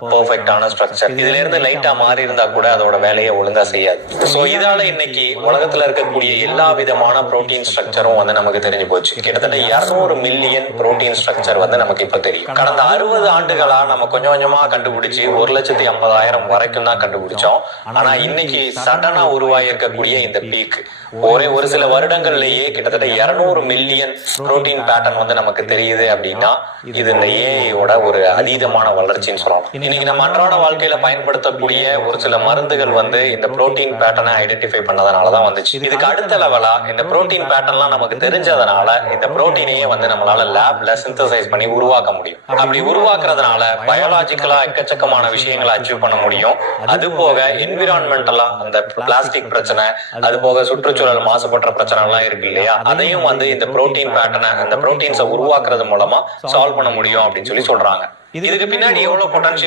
பெர்ஃபெக்டான structure. இதுல இருந்து லைட்டா மாறி இருந்தா கூட அதோட வேலையை ஒழுங்கா செய்யாது. சோ இதால இன்னைக்கு உலகத்துல இருக்கக்கூடிய எல்லா விதமான புரோட்டீன் ஸ்ட்ரக்சரும் நமக்கு தெரிஞ்சு போச்சு. கிட்டத்தட்ட 200 மில்லியன் புரோட்டீன் ஸ்ட்ரக்சர் நமக்கு இப்ப தெரியும். கடந்த 60 ஆண்டுகளா நம்ம கொஞ்சம் கொஞ்சமா கண்டுபிடிச்சு 1,50,000 வரைக்கும் தான் கண்டுபிடிச்சோம். ஆனா இன்னைக்கு சடனா உருவாகி இருக்கக்கூடிய இந்த பீக் ஒரு சில வருடங்கள்லயே கிட்டத்தட்ட 200 மில்லியன் புரோட்டீன் பேட்டர்ன் நமக்கு தெரியுது அப்படின்னா இது இந்த ஏஐயோட ஒரு அதீதமான வளர்ச்சின்னு சொல்லலாம். இன்னைக்கு நம்ம அன்றாட வாழ்க்கையில பயன்படுத்தக்கூடிய ஒரு சில மருந்துகள் இந்த புரோட்டீன் பேட்டர்னை ஐடென்டிஃபை பண்ணதுனாலதான் வந்துச்சு. இதுக்கு அடுத்த லெவலா இந்த புரோட்டீன் பேட்டர்ன்லாம் நமக்கு தெரிஞ்சதுனால இந்த புரோட்டீனையே நம்மளால லேப்ல சிந்தசைஸ் பண்ணி உருவாக்க முடியும். அப்படி உருவாக்குறதுனால பயாலஜிக்கலா எக்கச்சக்கமான விஷயங்களை அச்சீவ் பண்ண முடியும். அது போக என்விரான்மெண்டலா அந்த பிளாஸ்டிக் பிரச்சனை, அது போக சுற்றுச்சூழல் மாசுபட்ட பிரச்சனை எல்லாம் இருக்கு இல்லையா, அதையும் இந்த புரோட்டீன் பேட்டர்னை அந்த புரோட்டீன்ஸை உருவாக்குறது மூலமா சால்வ் பண்ண முடியும் அப்படின்னு சொல்லி சொல்றாங்க. இதுக்கு பின்னாடி எவ்வளவு பொட்டன்ஷியல்